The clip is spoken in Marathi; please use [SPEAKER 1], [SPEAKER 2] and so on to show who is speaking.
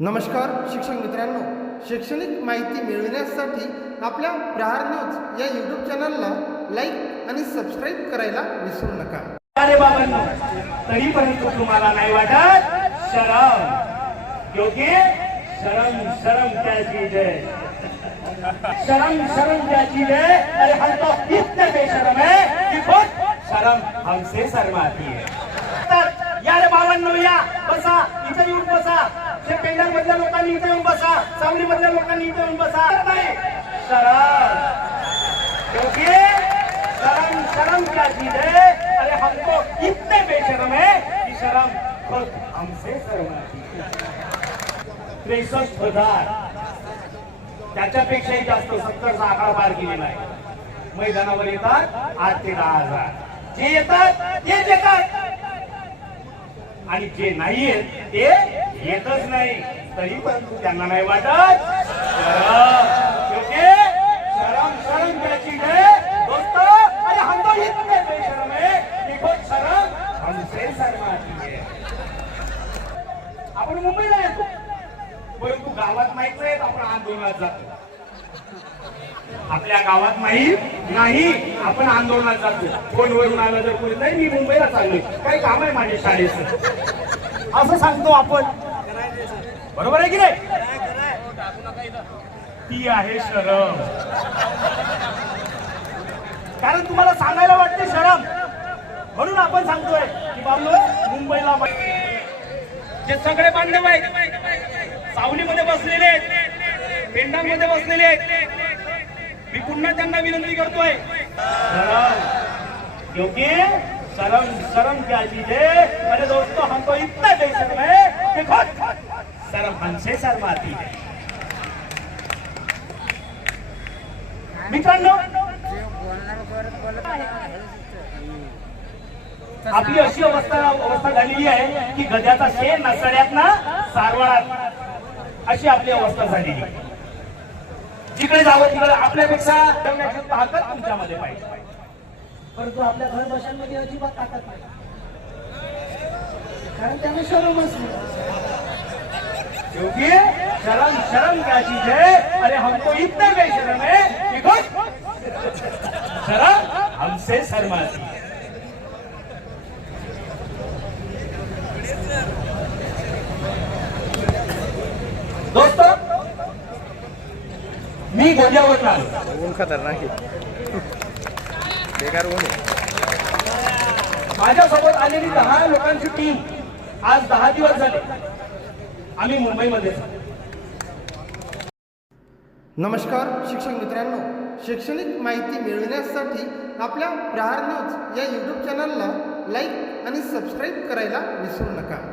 [SPEAKER 1] नमस्कार शिक्षक मित्रांनो. शैक्षणिक माहिती मिळविण्यासाठी आपल्या प्रहार न्यूज या यूट्यूब चॅनलला लाईक आणि सबस्क्राईब करायला विसरू नका.
[SPEAKER 2] अरे बाबांनो तरी परंतु तुम्हाला नाही वाटत? शरम योग्य शरम शरम क्या चीज है शरम शरम क्या चीज है अरे हम तो इतने बेशरम है. कि खुद शरम हमसे शर्माती है तर या रे बाबांनो या. बसा इथे येऊन बसा. हे पेंडर मधल्या लोकांनी इथे येऊन बसा. सांगली मधल्या लोकांनी इथे येऊन बसा. नाही. शरम क्योंकि शर्म क्या चीज है? अरे हमको इतने बेशरम है? कि शर्म खुद हमसे शर्माती त्रेसष्ट हजार. त्याच्यापेक्षाही जास्त सत्तरचा आकडा पार केलेला आहे. मैदानावर येतात आठ ते दहा हजार. जे येतात तेच येतात. आणि जे नाहीये ते येतच नाही. तरी परंतु त्यांना नाही वाटत. शरम. शरम अरे हम तो बेशरम है. शरम हमसे है. आपण मुंबईला येतो. परंतु गावात माहीत नाही आपण आंदोलनात जातो. आपल्या गावात माहीत नाही. आपण आंदोलनात जातो फोनवरून आलं तर कोणी नाही मी मुंबईला चाललोय. काही काम आहे माझ्या शाळेचं. असं सांगतो आपण. बरोबर आहे की नाही? ती आहे शरम. कारण तुम्हाला सांगायला वाटते शरम. म्हणून आपण सांगतोय की बाबू मुंबईला जे सगळे बांधव आहेत सावलीमध्ये बसलेले आहेत पेंडांमध्ये बसलेले आहेत. मी पुन्हा त्यांना विनंती करतोय. शरम क्योंकि शर्म शर्म क्या चीज है अरे दोस्तों हमको इतना बेशर्म है कि खुद शर्म हमसे शर्माती है। मित्रांनो आपली अशी अवस्था अवस्था झालेली आहे की गद्याचा शेर नसड्यात ना सारवळात अशी आपली अवस्था झालेली आहे. जिकडे जावं तिकडे आपल्यापेक्षा ठेवण्याची ताकद तुमच्यामध्ये पाहिजे.
[SPEAKER 3] परंतु आपल्या घर भाषांमध्ये अजिबात ताकद नाही. कारण त्याने शरमच नाही
[SPEAKER 2] क्योंकि शरम शरम क्या चीज है अरे हमको इतना इतने शरम है? कि खुद हमसे शर्माती है दोस्तों मी गोंदियावर आलो
[SPEAKER 1] ऊन खतरनाक बेकार ऊन
[SPEAKER 2] माझ्यासोबत आलेली दहा लोकांची टीम आज दहा दिवस झाले. आम्ही मुंबईमध्ये.
[SPEAKER 1] नमस्कार शिक्षक मित्रांनो. शैक्षणिक माहिती मिळविण्यासाठी आपल्या प्रहार न्यूज या यूट्यूब चॅनलला लाईक आणि सबस्क्राईब करायला विसरू नका.